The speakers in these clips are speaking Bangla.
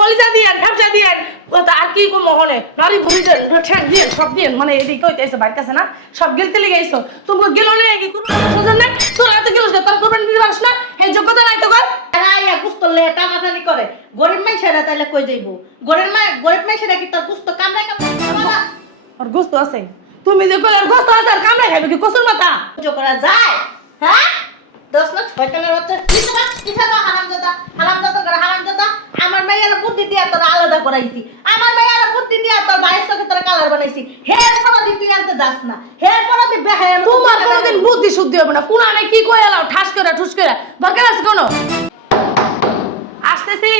কলিজা দিয়েন ব্যবসা দিয়েন আর কি কো মহনে নারী বুড়ি দেন ঠ্যাং দিয়েন সব দিয়েন মানে এদিকে হইতেছে বাইর কাছে না সব গিলতে লেগে আইছো তুমি গেল না কি করব সুজন না তোরা তো গেলস না তোর করবেন দিতে পারছ না হে যোগ্যতা নাই তো কর আইয়া কুস্তলে টামাটানি করে গরিব মাইছেরা তাইলে কই যাইবো গরিব মাইছেরা কি তোর কুস্ত কামড়ায় কামড়ায় আর গোস্ত আছে তুমি যে কইলে গোস্ত আছে আর কামড়ায় খাবে কি কসুর মাথা সহ্য করা যায় হ্যাঁ 10 লাখ শয়তানের বাচ্চা কিসবা হারামজাদা করে হারামজাদা আমার মাইয়ার বুদ্ধি দিয়া তোর আলাদা করাইছি আমার মাইয়ার বুদ্ধি দিয়া তোর বাইরের সাথে তোর কালার বানাইছি হের কোনদিন তুই আনতে যাস না হের কোনদিন বেহায়া তোমার কোনদিন বুদ্ধি শুদ্ধি হবে না কোন আনে কি কই এলাও ঠাস করে ঠুস করে দরকার আছে কোন আসতেছি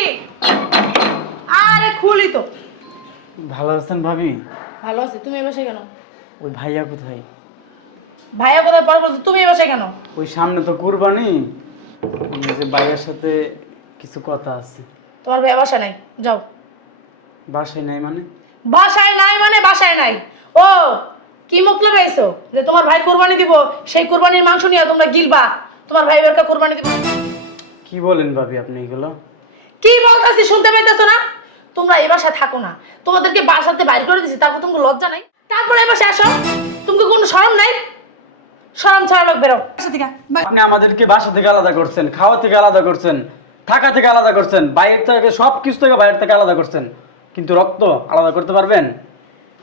আরে খুলি তো ভালো আছেন ভাবি? ভালো আছে তুমি এই বসে কেন ওই ভাইয়া কোথায়? ভাইয়া কোথায় পরে বলছো তুমি এই বসে কেন ওই সামনে তো কুরবানি, ওই যে ভাইয়ার সাথে কিছু কথা আছে। তোমার ভাইয়া বাসা নাই যাও বাসায় নাই মানে? বাসায় নাই মানে বাসায় নাই ও কি মতলব এসো যে তোমার ভাই কুরবানি দিব সেই কুরবানির মাংস নিয়ে তোমরা গিলবা তোমার ভাই বেরকা কুরবানি দিব কি বলেন ভাবি আপনি এগুলো? কি বলতাছি শুনতে পাইতেছো না তোমরা এই বাসায় থাকো না তোমাদেরকে বাসাতে বাইরে করে দিছি তারপর তোমাকে লজ্জা নাই তারপর এই বাসায় আসো তোমাকে কোনো শরম নাই শরম ছাড়া লোক বেরো বাসা থেকে আপনি আমাদেরকে বাসা থেকে আলাদা করছেন, খাওয়া থেকে আলাদা করছেন, থাকা থেকে আলাদা করছেন, বাইরে থেকে সব কিছু থেকে বাইরে থেকে আলাদা করছেন, কিন্তু রক্ত আলাদা করতে পারবেন?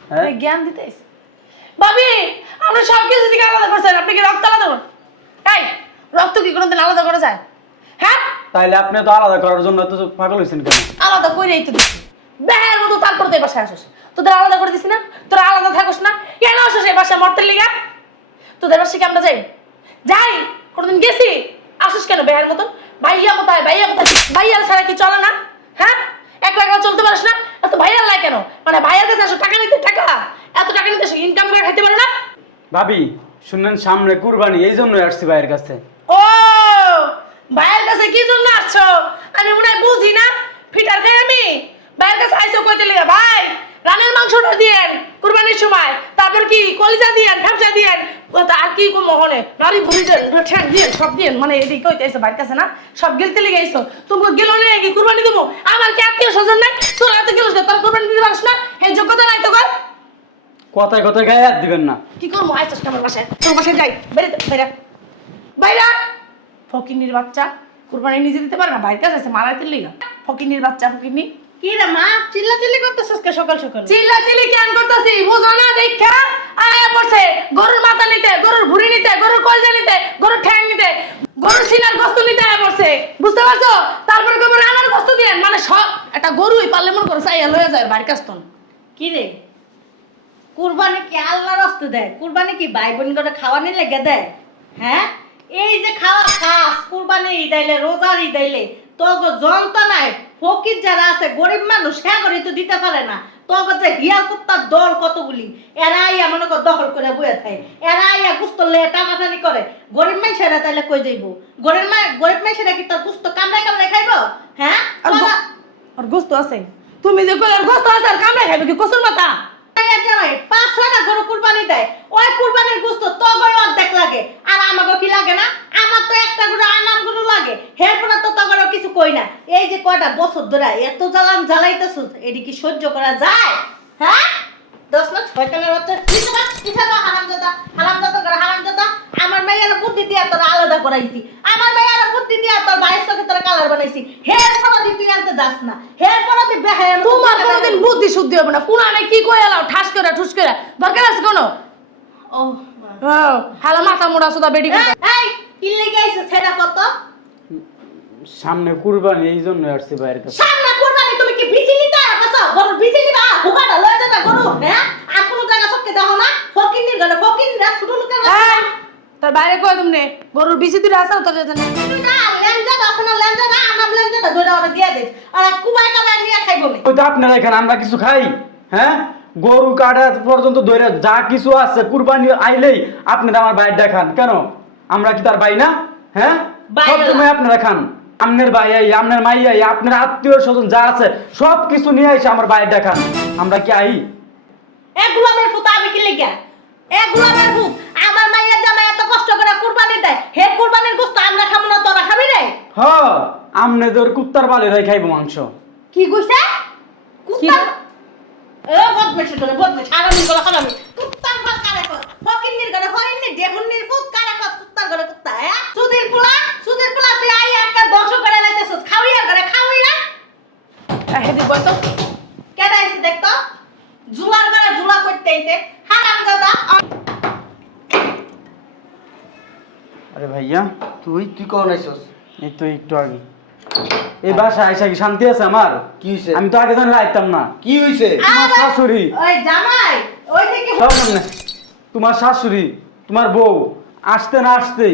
হ্যাঁ জ্ঞান দিতে এসে ভাবি আমরা সব কিছু থেকে আলাদা করছেন আপনি কি রক্ত আলাদা করেন এই রক্ত কি কোনোদিন আলাদা করা যায় হ্যাঁ তাইলে আপনি তো আলাদা করার জন্য এত পাগল হয়েছেন কেন? আলাদা কইরেই তো দিছি বেহের মতো তারপর তো এই বাসায় আসিস তোদের আলাদা করে দিছি না তোরা আলাদা থাকোস না কেন আসিস এই বাসায় মরতে লিগা তোদের বাসায় কি আমরা যাই কোনোদিন গেছি আসিস কেন বেহের মতো ভাইয়া কোথায় ভাইয়ার ছাড়া কি চলে না হ্যাঁ একলা একলা চলতে পারিস না এত ভাইয়ার লাই কেন মানে ভাইয়ার কাছে আসো টাকা নিতে এত টাকা নিতে ইনকাম করে খাইতে পারো না ভাবি শুনলেন সামনে কুরবানি, এই জন্যই আসছি ভাইয়ের কাছে। ও ভাইয়ের কাছে কি জন্য আসছো আমি মনে হয় বুঝি না ফিটার খাই আমি ভাইয়ের কাছে আইসো কইতে লিগা ভাই রানের মাংসটা দিয়েন কুরবানির সময় তারপর কি কলিজা দিয়েন ব্যবসা দিয়েন আর কি কো মহনে নারী বুড়ি দেন ঠ্যাং দিয়েন সব দিয়েন মানে এদিকে হইতেছে বাইর কাছে না সব গিলতে লেগে আইসো তুমি গেল না কি কুরবানি দেবো আমার কি আত্মীয় স্বজন নাই তোরা তো গেলস না তোর কুরবানি দিতে পারছ না হে যোগ্যতা নাই তো কর কথায় কথায় গায়ে হাত দিবেন না। কি করবো আইসস আমার বাসায় তোর বাসায় যাই বাইরা ফকিন্নির বাচ্চা কুরবানি নিজে দিতে পারে না বাইরের কাছে আছে মারাইতে লিগা ফকিন্নির বাচ্চা ফকিন্নি কি রে মা চিল্লাচিল্লি করতেছস কে সকাল সকাল চিল্লাচিল্লি কেন করতেছি বুঝো না দেখা আয়া পড়ছে গরুর মাথা নিতে গরুর ভুঁড়ি নিতে গরুর কলজা নিতে গরুর ঠ্যাং নিতে গরুর সিনার গোস্ত নিতে আয়া পড়ছে বুঝতে পারছো তারপরে কেবল আমার গোস্ত দিলেন মানে সব একটা গরুই পারলে মন করে চাইয়া লয়ে যায় বাড়ির কাছ তন কি রে কুরবানি কি আল্লাহর রাস্তে দেয় কুরবানি কি ভাই বোন করে খাওয়ানি লেগে দেয় হ্যাঁ এই যে খাওয়া খাস কুরবানি ঈদাইলে রোজার ঈদাইলে তো যন্ত্রণায় ফকির যারা আছে গরিব মানুষ হ্যাঁ করে তো দিতে পারে না তো যে হিয়া কুত্তার দল কতগুলি এরা আইয়া মনে কর দখল করে বয়ে থাকে এরা আইয়া কুস্তলে টামাটানি করে গরিব মাইছেরা তাইলে কই যাইবো গরিব মাইছেরা কি তোর কুস্ত কামড়ায় খাইবো হ্যাঁ আর গোস্ত আছে তুমি যে কইলে গোস্ত আছে আর কামড়ায় খাইবে কি কসুর মাথা 5-6টা গরু কুরবানি দেয় ওই কুরবানির গোশত তো গয় অর্ধেক লাগে আর আমাকে কি লাগে না আমার তো একটা গরু আনাম গরু লাগে এরপরে তো তগর কিছু কই না এই যে কয়টা বছর ধরে এত জ্বালাইতেছস এডি কি সহ্য করা যায় হ্যাঁ 10 লাখ শয়তানের বাচ্চা কিসবা হারামজাদা করে হারামজাদা আমার মাইয়ার বুদ্ধি দিয়া তোর আলাদা করাইছি আমার মাইয়ার বুদ্ধি দিয়া তোর বাইরের সাথে তোর কালার বানাইছি হের কোনদিন তুই আনতে যাস না হের কোনদিন বেহায়া তোমার কোনদিন বুদ্ধি শুদ্ধি হবে না কোন আনে কি কই এলাও ঠাস করে ঠুস করে দরকার আছে কোন ও হালা মাথা মোড়া সুদা বেডি এই কি লেগে আইছে সেটা কত সামনে কুরবানি, এই জন্যই আসছি ভাইয়ের কাছে। সামনে কুরবানি তুমি কি বিচি নিতে আসছো গরু বিচি নিবা হুকাটা লয়ে যাবে গরু হ্যাঁ আর কোন জায়গা সবকে দেখো না ফকিনির ঘরে ফকিনরা ছোট লোকের তার বাইরে কই তুমি গরুর বিচি তুই আসা তোর জানে তুই না লেঞ্জা দাও না লেঞ্জা না আমার লেঞ্জাটা ধরে ওরে দিয়ে দে আর কুবাই কাবাই নিয়ে খাইবো না ওই তো আপনারা এখানে আমরা কিছু খাই হ্যাঁ গরু কাটা পর্যন্ত ধরে যা কিছু আছে কুরবানি আইলেই আপনারা আমার ভাই দেখান কেন? আমরা কি তার ভাই না? হ্যাঁ সব সময় আপনারা খান আমনের ভাই আই আমনের মাই আই আপনার আত্মীয় স্বজন যা আছে সব কিছু নিয়ে এসে আমার ভাই দেখান আমরা কি আই এগুলো আমার ফুটা আমি কি লাগা এগুলো আমার ফুট আমার মাইয়া জামাই এত কষ্ট করে কুরবানি দেয় হে কুরবানির গোশত আমরা খাবো না তোরা খাবি রে হ্যাঁ আমনে তোর কুত্তার বালি রাই খাইবো মাংস কি কইছে কি কুত্তা এ বদমেশ করে বদমেশ হারামি করে হারামি কুত্তার ফাল কারে কর ফকিন্নির করে হরিন্নি দেহুন্নির পুত কারে কর কুত্তার করে কুত্তা হ্যাঁ সুধীর পোলা তুই আই একটা দশ করে লাইতেছস খাওয়াইয়া করে খাওয়াই না হেদি বল তো কেডা আইছে দেখ তো জুলার করে জুলা করতে আইছে হারামজাদা আরে ভাইয়া তুই কখন আইছস? এই তো একটু আগে এই বাসায় আইসা কি শান্তি আছে আমার? কি হইছে? আমি তো আগে জানলে আইতাম না। কি হইছে? তোমার শাশুড়ি ওই জামাই ওই থেকে সব সামনে। তোমার শাশুড়ি তোমার বউ আসতে না আসতে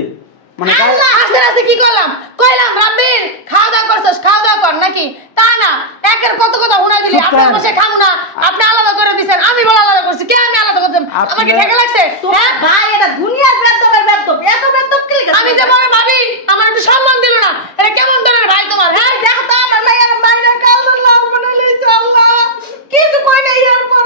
মানে আল্লাহ আস্তে আস্তে কি করলাম কইলাম রাব্বির খাওয়া দাওয়া করছস খাওয়া দাওয়া কর নাকি তা না একের কত কথা উনাই দিলি চুপ আপনার কর। বসে খামু না আপনি আলাদা করে দিবেন আমি বড় আলাদা করছি কে আমি আলাদা করতাম আপনি- আমাকে ঠেকা লাগছে তোমার হ্যাঁ? ভাই এটা দুনিয়ার বেদবের বেদব এত বেদব কি লাগে আমি যে বড় ভাবি আমার একটু সম্মান দিল না এটা কেমন ধরনের ভাই তোমার হ্যাঁ দেখ তো আমার মায়ের মাইনা কাল লাল বনে লইছে আল্লাহ কিছু কই নাই এর পর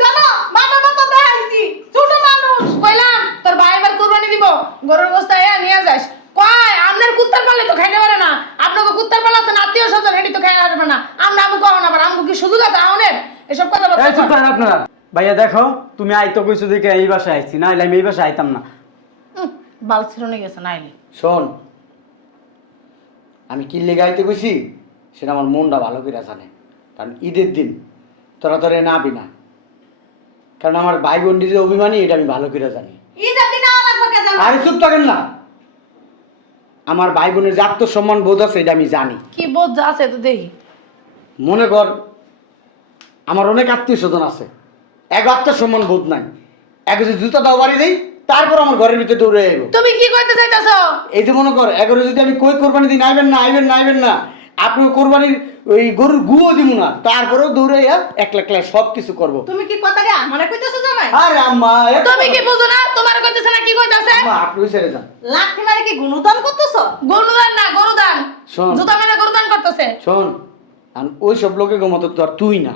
জানো মামা মত দেখাইছি ছোট মানুষ কইলাম তোর ভাই এবার কুরবানি দিব গরুর গোশত নিয়ে যাস কয় আপনার কুত্তার পালে তো খাইতে পারে না আপনাকে কুত্তার পালে আছে আত্মীয় স্বজন হেঁটি তো খাইতে পারবে না আমরা আমু কও না আমু কি সুযোগ আছে আউনের এসব কথা এই চুপ বলতে করেন আপনারা। ভাইয়া দেখো তুমি আইতো কইছো দেখে এই বাসায় আইছি না আমি এই বাসায় আইতাম না। বাল ছিড়নে গেছে নাইলে শোন, আমি কি লেগে আইতে কইছি সেটা আমার মনটা ভালো করে জানে। কারণ ঈদের দিন তোরা তোরে না আবি না, কারণ আমার ভাই বোন যে অভিমানী এটা আমি ভালো করে জানি। ঈদের দিন আওয়া লাগবে কে জানো আরে চুপ থাকেন না, আমার ভাই বোনের যে আত্মসম্মান বোধ আছে এটা আমি জানি। কি বোঝ যা আছে তো দেখি মনে কর আমার অনেক আত্মীয় স্বজন আছে, এক আত্মসম্মান বোধ নাই, এক যদি জুতা দাও বাড়ি দেই তারপর আমার ঘরের ভিতরে দৌড়ে আইব। তুমি কি কইতে চাইতাছো এই যে মনে কর এগারো যদি আমি কই কোরবানি দিন আইবেন না আইবেন না আইবেন না, আপনি কোরবানির ওই গরুর গুও দিব না, তারপরেও দৌড়ে একলা একলা সব কিছু করবো। তুমি কি কথাটা আমারে কইতেছো জামাই আরে আম্মা তুমি কি বুঝো না তোমার কইতেছ না কি কইতাছে আম্মা আপনি ছেড়ে যান। লাঠি মারে কি গুণদান করতেছো গরুদান না গরুদান শোন। জুতা মানে গরুদান করতেছে শোন, আর ওই সব লোকের মতো তো আর তুই না,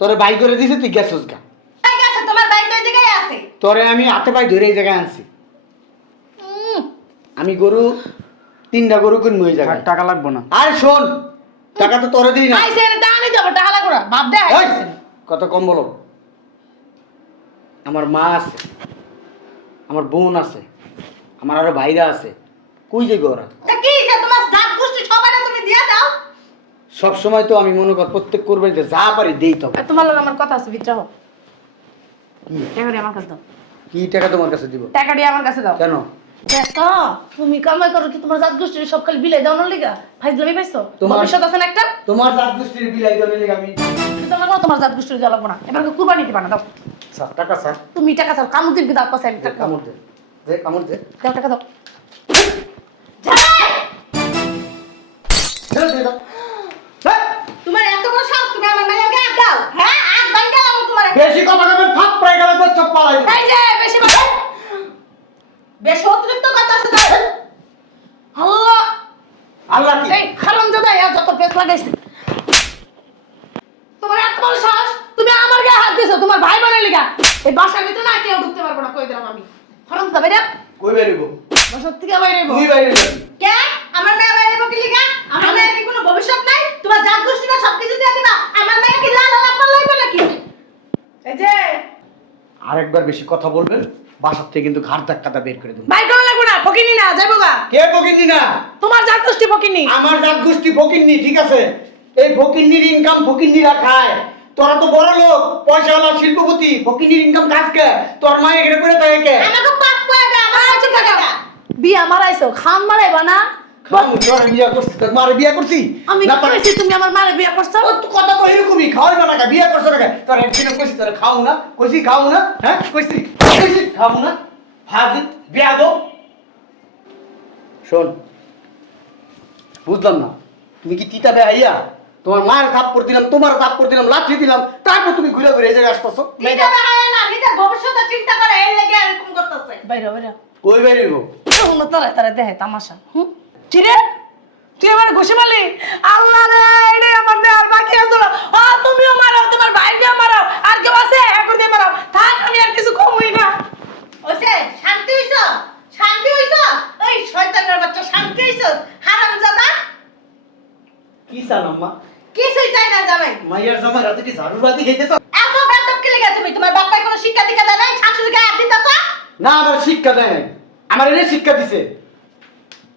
তোরে বাই করে দিছে তুই গেছস গা, ঠিক আছে তোমার ভাই তো এই জায়গায় আছে তোরে আমি হাতে পাই ধরে এই জায়গায় আনছি। আমি গরু 3টা গরু কিনবো এই জায়গায়। টাকা লাগবো না। আরে শোন, টাকা তো তোরে দিই না। আইছে না টানি যাব টালা গুড়া বাপ দে এই, আইছে কত কম বলো। আমার মা আছে, আমার বোন আছে, আমার আরো ভাইরা আছে, কই যাইবে ওরা? তা কি যে তোমার জাত গোষ্ঠী সবাইকে তুমি দিয়া দাও সব সময় তো আমি মনে কর প্রত্যেক কোরবানিতে যা পারি দেই তো। আর তোমার লগে আমার কথা আছে বিচ্ছা হোক টাকা দিয়ে আমার কাছে দাও কি টাকা তোমার কাছে দিব? টাকা দিয়ে আমার কাছে দাও কেন? দেখো তুমি কামাই করো কি তোমার জাত গোষ্ঠীর সব খালি বিলাই দাও না লিগা ফাইজলামি পাইছো তোমার- ভবিষ্যৎ আছে না একটা তোমার জাত গোষ্ঠীর বিলাই দেওয়ার লেগে আমি তোমার কোনো তোমার জাত গোষ্ঠীর দেওয়া লাগবো না এবার কুরবানি দিবা না দাও স্যার টাকা স্যার তুমি টাকা চাও কামু দিবি দাও পাশে আমি টাকা দাও কামড় দে, দে কামড় দে। দাও টাকা দাও জামাই দে, দে দাও। হ্যাঁ, তোমার এত বড় সাহস তুমি আমার মায়ের গায়ে দাও হ্যাঁ আজ ভাঙ্গা দাও তোমার বেশি কথা কইবেন থাপ পড়ে গেলে তো চপ পালাই। এই যে বেশি বলে বেশ অতিরিক্ত কথা আছে তো আল্লাহ আল্লাহ কি? এই হারামজাদা ইয়া যত পেছ লাগাইছে তোমার এত বড় সাহস তুমি আমার গায়ে হাত দিছো তোমার ভাই বোনের লিগা এই বাসার ভিতরে না কেউ ঢুকতে পারবো না কই দিলাম আমি হারামজাদা বাইরে কই বেরিব? বাসার থেকে বাইরে তুই বাইরে যাবি। কে আমার মেয়ে বাইরে বকি লিগা আমার মেয়ের কি কোনো ভবিষ্যৎ নাই তোমার জাত গোষ্ঠী না সবকিছু দিয়ে দিবা আমার মেয়ে কি লাল লাল আপনার লইবে নাকি এই যে আরেকবার বেশি কথা বলবেন বাসার থেকে কিন্তু ঘাড় ধাক্কাটা বের করে দেবো। ভাই কোন লাগবো না ফকিনি না যাইবো গা কে ফকিন্নি না? তোমার জাত গোষ্ঠী ফকিনি আমার জাত গোষ্ঠী ফকিন্নি, ঠিক আছে? এই ফকিন্নির ইনকাম ফকিন্নিরা খায়। তোরা তো বড় লোক, পয়সাওয়ালা শিল্পপতি, ফকিন্নির ইনকাম কাজ কে? তোর মা এখানে করে থাকে কে? আমাকে পাপ করে দাও আমার চুপ থাকো বিয়া মারাইছো খান মারাইবা না খাম, তোরা বিয়া করছিস, তোর মারে বিয়া করছি? আমি না কি তোর- কইছি তুমি আমার মারে বিয়া করছো ও তো কথা কই এরকমই, খাওয়াইবা না কে? বিয়া করছো না কে? তোর একদিনও কইছি তোরা খাও না, কইছি খাও না, হ্যাঁ? কইছি খাও না, ফাজিল, বেয়াদব। শোন, বুঝলাম না, তুমি কি তিতাবে আইয়া তোমার মায়ের থাপ্পড় দিলাম, তোমার থাপ্পড় দিলাম, লাঠি দিলাম, তারপর তুমি ঘুরে ঘুরে এই জায়গায় আসতেছো? নিজে হয় না নিজের ভবিষ্যতের চিন্তা করে এই লাগি এরকম করতেছে বাইরে বাইরে কই বেরিব? হুন তারা তারা দেখে তামাশা হুম চিরে তুই আমার ঘুষি মারলি আল্লাহ রে এটা আমার দেওয়ার বাকি আছে তুমিও মারো তোমার ভাইকেও মারো আর কেউ আছে এখন দিয়ে মারো থাক আমি আর কিছু কমই না ওসে শান্তি হইছো এই শয়তানের বাচ্চা শান্তি হইছো হারামজাদা কি চান আম্মা? কিছুই চাই না জামাই। মাইয়ার জামাই রাতে কি ঝাড়ু বাতি খাইতেছ? এত বেদব কি লেগে তুমি? তোমার বাপায় কোনো শিক্ষা দীক্ষা দেয় নাই? শাশুড়িকে হাত দিতেছ? না, আমার শিক্ষা দেয় নাই। আমার এনে শিক্ষা দিছে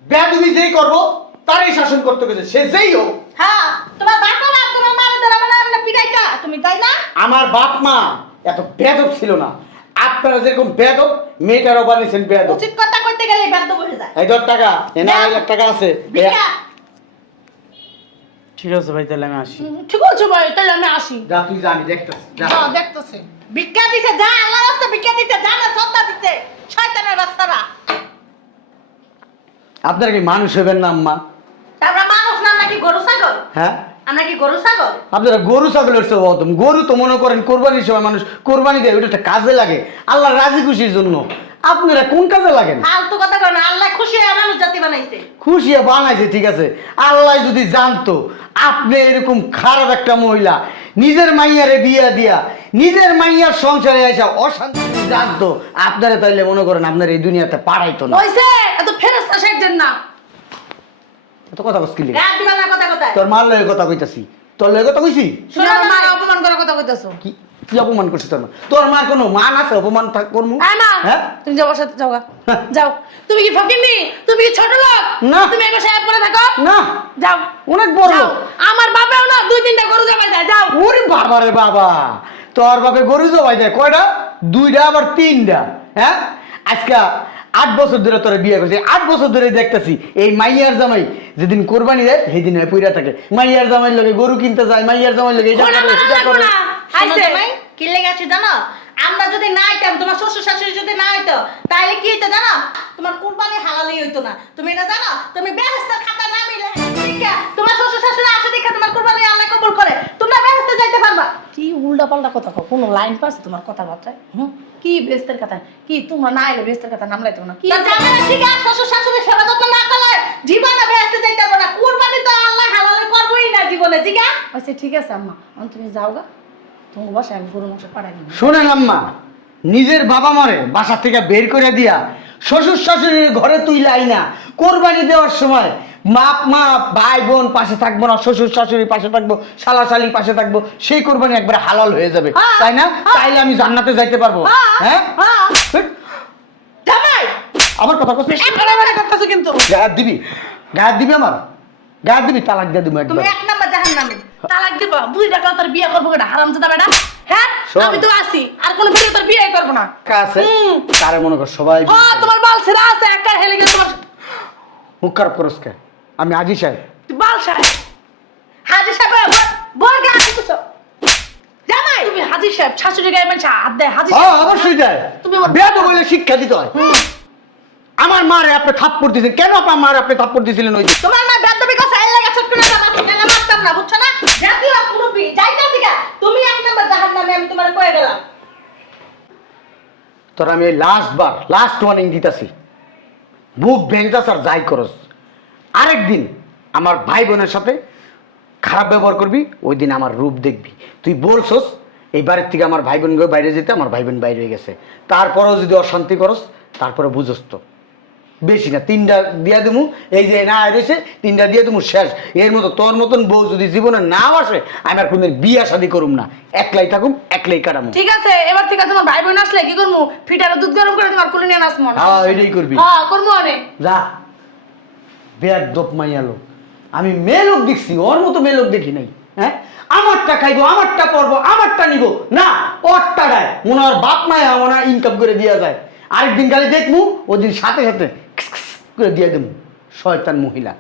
বেয়াদবি যেই করবো তারই শাসন করতে গেছে, সে যেই হোক। হ্যাঁ, তোমার বাবা না তোমার মারে ধরাবে না আমরা পিটাইতা তুমি, তাই না? আমার বাপ মা এত বেয়াদব ছিল না। আপনারা যেরকম বেয়াদব, মেয়েটারও বানিয়েছেন বেয়াদব। উচিত কথা কইতে গেলে বেদব হয়ে যায়। এই 10 টাকা এনে, 1 লাখ টাকা আছে। ভিক্ষা। ঠিক আছে ভাই, তাহলে আমি আসি। ঠিক আছে ভাই, তাহলে আমি আসি। যা তুই জানি দেখতেছি। হ্যাঁ, দেখতেছি। ভিক্ষা দিছে, যা আল্লাহর রাস্তা ভিক্ষা দিছে, যা না সত্তা দিছে, শয়তানের রাস্তাটা। আপনারা কি মানুষ হবেন না আম্মা? তারপর মানুষ না, আমরা কি গরু ছাগল? হ্যাঁ, আমরা কি গরু ছাগল? আপনারা গরু ছাগলের চেয়ে উত্তম। গরু তো মনে করেন কোরবানির সময় মানুষ কোরবানি দেয়, ওটা একটা কাজে লাগে, আল্লাহ রাজি খুশির জন্য। আপনারা কোন কাজে লাগেন? ফালতু কথা কয় না, আল্লাহ খুশি হয়ে মানুষ জাতি বানাইছে। খুশি বানাইছে ঠিক আছে, আল্লাহ যদি জানতো আপনি এরকম খারাপ একটা মহিলা নিজের মাইয়ারে বিয়া দিয়া নিজের মাইয়ার সংসারে এসে অশান্তি জানতো, আপনারা তাইলে মনে করেন আপনার এই দুনিয়াতে পারাইতো না। হইছে, এত ফেরেশতা সাইজেন না। এত কথা কইলি? রাত দিবানা কথা কথায়। তোর মার লয়ে কথা কইতাছি, তোর লয়ে কথা কইছি? শুনো না, মা অপমান করার কথা কইতাছো। কি কি অপমান করছিস তোর মা? তোর মার কোনো মান আছে অপমান করমু? আয় মা, হ্যাঁ? তুমি যাও বাসাতে যাও গা। হ্যাঁ। যাও। তুমি কি ফকিন্নি? তুমি কি ছোট লোক? না। তুমি এই বাসায় পড়ে থাকো? না, যাও। অনেক বড় যাও। লোক। আমার বাবাও না 2-3টা গরু জবাই দেয়। যাও। ওরে বাবা রে বাবা, তোর বাপে গরু জবাই দেয় কয়টা? 2টা আবার 3টা। হ্যাঁ, আজকে 8 বছর ধরে তোরা বিয়ে করছিস, 8 বছর ধরে দেখতেছি এই মাইয়ার জামাই যেদিন কোরবানি দেয় সেদিন পইরা থাকে। মাইয়ার জামাই লগে গরু কিনতে যায়, মাইয়ার জামাই লগে এটা শোনো করে না, এটা লাগবো করে। না। শোনো আইছে। জামাই, কি লেগে আছি জানো? আমরা যদি না আইতাম, তোমার শ্বশুর শাশুড়ি যদি না হইতো, তাহলে কি হইতো জানো? তোমার কুরবানি হালালই হইতো না। তুমি এটা জানো? তুমি বেহেশতের খাতা না মিলে দেখা তোমার শ্বশুর শাশুড়ি আসে দেখা তোমার কুরবানি আল্লাহ কবুল করে, তোমরা বেহেশতে যাইতে পারবা। কি উল্টা পাল্টা কথা কও? কোনো লাইন পাস তোমার কথাবার্তায়? কি বেস্তের কথা? কি তোমরা না আইলে বেস্তের কথা নামলাইতো না? কি তো জামাই ঠিক আছে, শ্বশুর শাশুড়ি সেবা যত্ন না করলে জীবনে বেহেশতে যাইতে পারবে না। কুরবানি তো আল্লাহ হালালে করবোই না জীবনে, ঠিক আছে? আচ্ছা ঠিক আছে আম্মা, এখন তুমি যাও গা। তোমার বাসায় আমি গরু মাংস পাঠাই দিব। শোনেন আম্মা, নিজের বাবা মারে বাসা থেকে বের করে দিয়া শ্বশুর শাশুড়ির ঘরে তুই লাই না, কোরবানি দেওয়ার সময় বাপ মা ভাই বোন পাশে থাকবো না, শ্বশুর শাশুড়ি পাশে থাকবো, শালা শালি পাশে থাকবো, সেই কোরবানি একবার হালাল হয়ে যাবে, হ্যাঁ, তাই না? হ্যাঁ। তাইলে আমি জান্নাতে যাইতে পারবো। হ্যাঁ, হ্যাঁ। জামাই, আমার কথা করছিস? একেবারে করতেছো কিন্তু। গায়ে দিবি, গায়ে দিবি, আমার গায়ে দিবি, তালাক দিয়ে দিবো তুমি একবার। 1 নাম্বার জাহান্নামী। তালাক দিব। 2 টাকা তোর বিয়ে করবো কেডা? হারামজাদা বেটা। হ্যাঁ? শোন। আমি তো আছি। আর কোনো বিয়ে তোর বিয়ে করবো না। টাকা আছে, তারে মনে কর সবাই হ্যাঁ, তোমার বাল ছেড়া আছে, একটা হেলে গেছে তোমার মুখ খারাপ করস কে? আমি আজি সাহেব। বাল সাহেব। হাজি সাহেব বর্গা আসিছো। জামাই, তুমি হাজি সাহেব, শাশুড়ি গায়ে মানুষ হাত দেয়। হাজি হ্যাঁ, সাহেব। অবশ্যই দেয়। তুমি আমার- বেয়াদ বলে শিক্ষা দিতে হয়। আমার মারে আপনি থাপ্পড় দিয়েছেন কেন? আপনার মারে আপনি থাপ্পড় দিয়েছিলেন ওই দিন? তোমার মা বেদবি কথা এর লাগা ছোট করে বাবা থেকে মারতাম না, বুঝছো না? জাতীয় মুরব্বি যাইতাছি গা, তুমি 1 নাম্বার জাহান্নামী, আমি তোমারে কয়ে গেলাম। তোর আমি লাস্ট ওয়ার্নিং দিতেছি, বুক ভেঙতাস আর যাই করস, আরেকদিন আমার ভাই বোনের সাথে খারাপ ব্যবহার করবি, ওই দিন আমার রূপ দেখবি। তুই বলছস এই বাড়ির থেকে আমার ভাই বোন বাইরে যেতে, আমার ভাই বোন বাইরে হয়ে গেছে, তারপরেও যদি অশান্তি করস তারপরে বুঝস তো বেশি না, 3টা দিয়া দেবো, এই যে না এসে 3টা দিয়ে দেবো, শেষ। এর মতো তোর মতন বউ যদি জীবনে নাও আসে, আমি আর কোনদিন বিয়া শাদি করুম না, একলাই থাকুম, একলাই কাটামু। ঠিক আছে, এবার থেকে তোমার ভাই বোন আসলে কি করবো? ফিটারে দুধ গরম করে তোমার কুলে নিয়ে নাচবো। হ্যাঁ, এটাই করবি। হ্যাঁ, করবো অনেক। যা, বেয়ার দোপ মাইয়া লোক। আমি মেয়ে লোক দেখছি, ওর মতো মেয়ে লোক দেখি নাই। হ্যাঁ, আমারটা খাইবো, আমারটা পরবো, আমারটা নিবো না, ওরটা দেয় মনে হয় বাপ মায়া মনে হয় ইনকাম করে দিয়া যায়। আরেকদিন গালি দেখবো, ওদিন সাথে সাথে খিস খিস করে দিয়ে দেবো, শয়তান মহিলা।